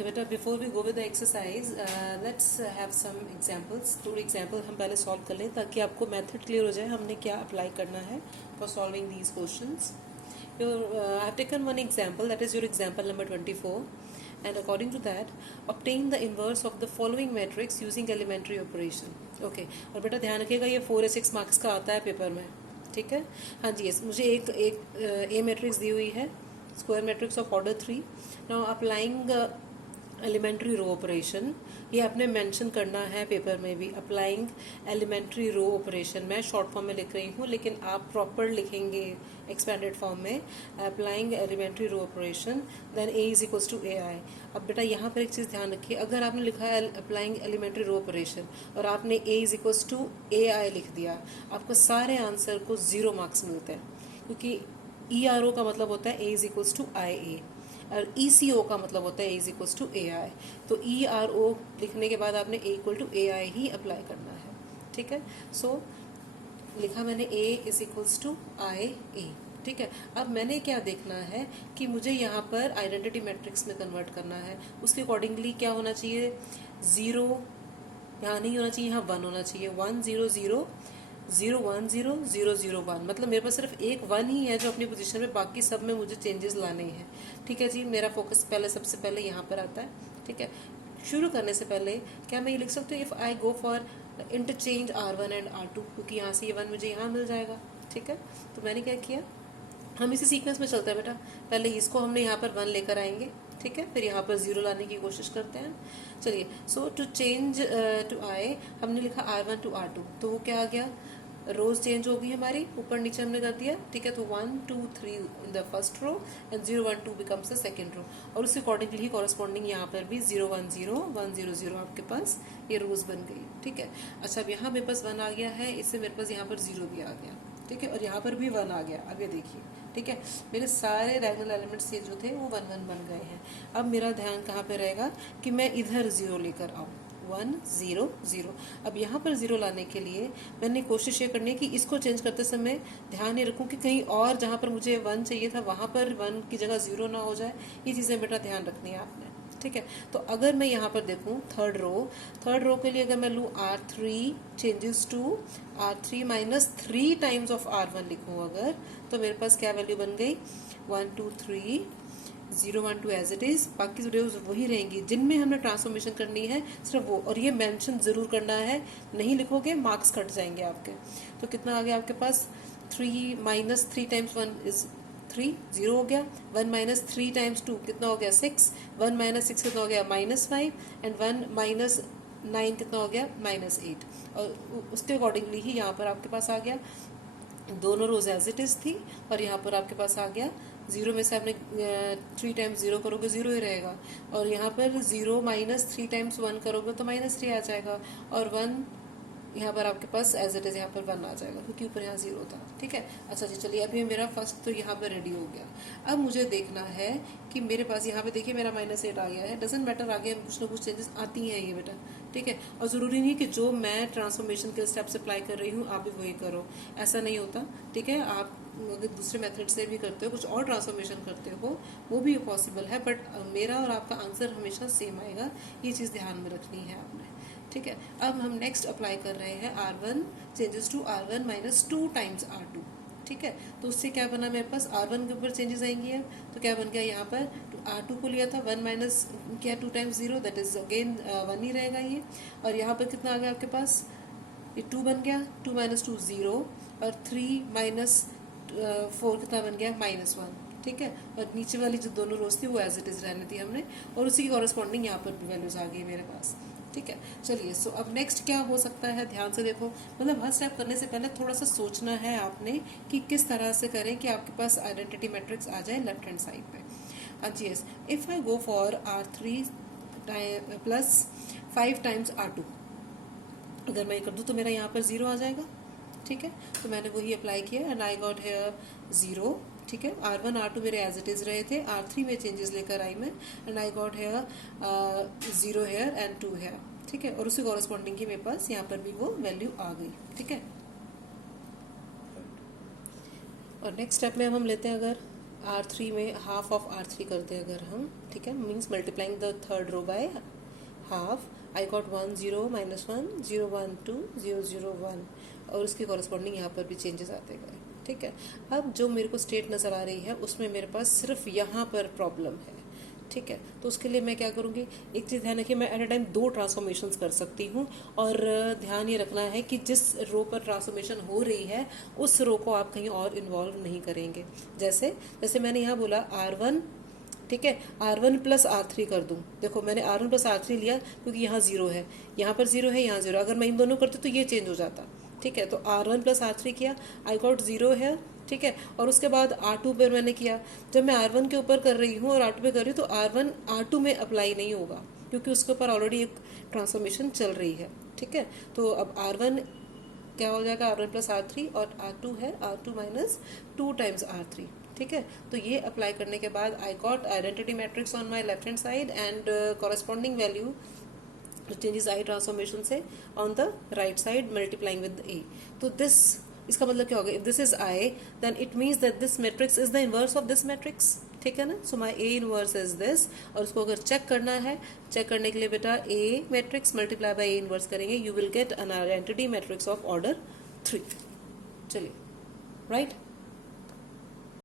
Okay, बेटा before we go with the exercise let's have some examples. थोड़ी example हम पहले सॉल्व कर लें ताकि आपको मेथड क्लियर हो जाए हमने क्या अप्लाई करना है for solving these questions. I have taken one example, that is your example number 24, and according to that obtain the inverse of the following matrix using elementary operation. Okay, और बेटा ध्यान रखिएगा ये 4 या 6 मार्क्स का आता है पेपर में. ठीक है, हाँ जी. यस, मुझे एक ए मैट्रिक्स दी हुई है, square matrix of order 3. Now applying elementary row operation, ये आपने मेंशन करना है पेपर में भी. अप्लाइंग एलिमेंट्री रो ऑपरेशन, मैं शॉर्ट फॉर्म में लिख रही हूँ लेकिन आप प्रॉपर लिखेंगे एक्सपेंडेड फॉर्म में. Applying elementary row operation then A is equals to A I. अब बेटा यहाँ पर एक चीज़ ध्यान रखिए, अगर आपने लिखा है अप्लाइंग एलिमेंट्री रो ऑपरेशन और आपने ए इज इक्वल्स टू ए आई लिख दिया, आपको सारे आंसर को 0 मार्क्स मिलते हैं, क्योंकि ई आर ओ का मतलब होता है A is equals to I A और ECO का मतलब होता है A is equals to A I. तो ERO लिखने के बाद आपने A equal to A I ही अप्लाई करना है. ठीक है, सो लिखा मैंने A is equals to I A. ठीक है, अब मैंने क्या देखना है कि मुझे यहाँ पर आइडेंटिटी मैट्रिक्स में कन्वर्ट करना है. उसके अकॉर्डिंगली क्या होना चाहिए, 0 यहाँ नहीं होना चाहिए, यहाँ 1 होना चाहिए. 1 0 0 0 1 0 0 0 1, मतलब मेरे पास सिर्फ एक 1 ही है जो अपनी पोजीशन में, बाकी सब में मुझे चेंजेस लाने हैं. ठीक है जी, मेरा फोकस पहले सबसे पहले यहाँ पर आता है. ठीक है, शुरू करने से पहले क्या मैं ये लिख सकती हूँ, if I go for interchange R1 and R2, क्योंकि यहाँ से ये 1 मुझे यहाँ मिल जाएगा. ठीक है, तो मैंने क्या किया, हम इसी सीक्वेंस में चलते हैं बेटा. पहले इसको हमने यहाँ पर 1 लेकर आएंगे. ठीक है, फिर यहाँ पर 0 लाने की कोशिश करते हैं. चलिए, सो टू चेंज टू आई हमने लिखा R1 टू R2, तो वो क्या आ गया, रोज चेंज होगी हमारी, ऊपर नीचे हमने कर दिया. ठीक है, तो 1 2 3 in the first row and 0 1 2 becomes the second row, और उसके अकॉर्डिंगली ही कॉरस्पॉन्डिंग यहाँ पर भी 0 1 0 1 0 0 आपके पास ये रोज बन गई. ठीक है, अच्छा अब यहाँ मेरे पास 1 आ गया है, इससे मेरे पास यहाँ पर 0 भी आ गया. ठीक है, और यहाँ पर भी 1 आ गया. अब ये देखिए, ठीक है, मेरे सारे डायगोनल एलिमेंट्स ये जो थे वो 1 1 बन गए हैं. अब मेरा ध्यान कहाँ पे रहेगा कि मैं इधर 0 लेकर आऊँ, 1 0 0. अब यहाँ पर 0 लाने के लिए मैंने कोशिश ये करनी है कि इसको चेंज करते समय ध्यान ये रखूँ कि कहीं और जहाँ पर मुझे 1 चाहिए था वहाँ पर 1 की जगह 0 ना हो जाए. ये चीज़ें बेटा ध्यान रखनी है आपने. ठीक है, तो अगर मैं यहाँ पर देखूँ थर्ड रो के लिए अगर मैं लूँ R3 changes to R3 minus 3 times of R1 लिखूँ अगर, तो मेरे पास क्या वैल्यू बन गई, 1 2 3 0 1 2 एज इट इज. बाकी रोज वही रहेंगी जिनमें हमने ट्रांसफॉर्मेशन करनी है, सिर्फ वो. और ये मेंशन जरूर करना है, नहीं लिखोगे मार्क्स कट जाएंगे आपके. तो कितना आ गया आपके पास, 3 माइनस 3 टाइम्स 1 इज 3, 0 हो गया. 1 माइनस 3 टाइम्स 2 कितना हो गया, 6. 1 माइनस 6 कितना हो गया, -5. एंड 1 माइनस 9 कितना हो गया, -8. और उसके अकॉर्डिंगली ही यहाँ पर आपके पास आ गया, दोनों रोज एज इट इज थी, और यहाँ पर आपके पास आ गया 0 में से आपने 3 टाइम्स 0 करोगे 0 ही रहेगा, और यहाँ पर 0 माइनस 3 टाइम्स 1 करोगे तो -3 आ जाएगा, और 1 यहाँ पर आपके पास एज इट इज यहाँ पर 1 आ जाएगा, क्योंकि ऊपर यहाँ 0 था. ठीक है, अच्छा जी, चलिए अभी मेरा फर्स्ट तो यहाँ पर रेडी हो गया. अब मुझे देखना है कि मेरे पास यहाँ पे देखिए मेरा -8 आ गया है. डजेंट मैटर, आगे कुछ ना कुछ चेंजेस आती हैं ये बेटा. ठीक है, और ज़रूरी नहीं कि जो मैं ट्रांसफॉर्मेशन के स्टेप्स अप्लाई कर रही हूँ आप भी वही करो, ऐसा नहीं होता. ठीक है, आप अगर दूसरे मेथड से भी करते हो, कुछ और ट्रांसफॉर्मेशन करते हो, वो भी पॉसिबल है, बट मेरा और आपका आंसर हमेशा सेम आएगा. ये चीज़ ध्यान में रखनी है आपने. ठीक है, अब हम नेक्स्ट अप्लाई कर रहे हैं R1 changes to R1 minus 2 times R2. ठीक है, तो उससे क्या बना, मेरे पास R1 के ऊपर चेंजेस आएंगी. अब तो क्या बन गया, यहाँ पर R2 को लिया था 1 माइनस क्या 2 टाइम्स 0, दैट इज अगेन 1 ही रहेगा ये. और यहाँ पर कितना आ गया आपके पास, ये 2 बन गया, 2 माइनस 2 0, और 3 माइनस 4 कितना बन गया, -1. ठीक है, और नीचे वाली जो दोनों रोज थी वो एज इट इज रहने थी हमने, और उसी की कॉरेस्पॉन्डिंग यहाँ पर भी वैल्यूज आ गई मेरे पास. ठीक है, चलिए, सो अब नेक्स्ट क्या हो सकता है, ध्यान से देखो. मतलब हर स्टेप करने से पहले थोड़ा सा सोचना है आपने कि किस तरह से करें कि आपके पास आइडेंटिटी मैट्रिक्स आ जाए लेफ्ट हैंड साइड पे. हाँ जी, yes, if I go for R3 plus 5 times R2, अगर मैं ये कर दूँ तो मेरा यहाँ पर 0 आ जाएगा. ठीक है, तो मैंने वही अप्लाई किया एंड आई गॉट हेयर 0. ठीक है, R1 R2 मेरे एज इट इज रहे थे, R3 में चेंजेस लेकर आई मैं, and I got here 0 here and 2 here. ठीक है, और उसके कॉरेस्पॉन्डिंग की मेरे पास यहाँ पर भी वो वैल्यू आ गई. ठीक है, और नेक्स्ट स्टेप में हम लेते हैं, अगर R3 में हाफ ऑफ R3 कर दें अगर हम, ठीक है, means multiplying the third row by half, I got 1 0 -1 0 1 2 0 0 1, और उसके कॉरस्पॉन्डिंग यहाँ पर भी चेंजेस आते गए, ठीक है। अब जो मेरे को स्टेट नज़र आ रही है उसमें मेरे पास सिर्फ यहाँ पर प्रॉब्लम है, ठीक है। तो उसके लिए मैं क्या करूँगी, एक चीज़ ध्यान रखिए, मैं एट अ टाइम 2 ट्रांसफॉर्मेशंस कर सकती हूँ, और ध्यान ये रखना है कि जिस रो पर ट्रांसफॉर्मेशन हो रही है उस रो को आप कहीं और इन्वॉल्व नहीं करेंगे। जैसे जैसे मैंने यहाँ बोला R1, ठीक है, R1 प्लस R3 कर दूं। देखो मैंने R1 प्लस R3 लिया क्योंकि यहाँ 0 है, यहाँ पर 0 है, यहाँ 0, अगर मैं इन दोनों करती तो ये चेंज हो जाता, ठीक है। तो R1 प्लस R3 किया, आई गॉट 0 है, ठीक है। और उसके बाद R2 पर मैंने किया, जब मैं R1 के ऊपर कर रही हूँ और R2 पे कर रही हूँ तो R1 R2 में अप्लाई नहीं होगा क्योंकि उसके ऊपर ऑलरेडी एक ट्रांसफॉर्मेशन चल रही है, ठीक है। तो अब R1 क्या हो जाएगा, R1 प्लस R3, और R2 है R2 माइनस 2 टाइम्स R3, ठीक है। तो ये अप्लाई करने के बाद I got identity matrix on my left hand side and corresponding value changes I transformation से on the right side multiplying with A. तो दिस, इसका मतलब क्या होगा, if this is I then it means that this matrix is the inverse of this matrix, ठीक है ना। So my A inverse is this, और उसको अगर चेक करना है, चेक करने के लिए बेटा A matrix multiply by A inverse करेंगे, you will get an identity matrix of order 3। चलिए, राइट।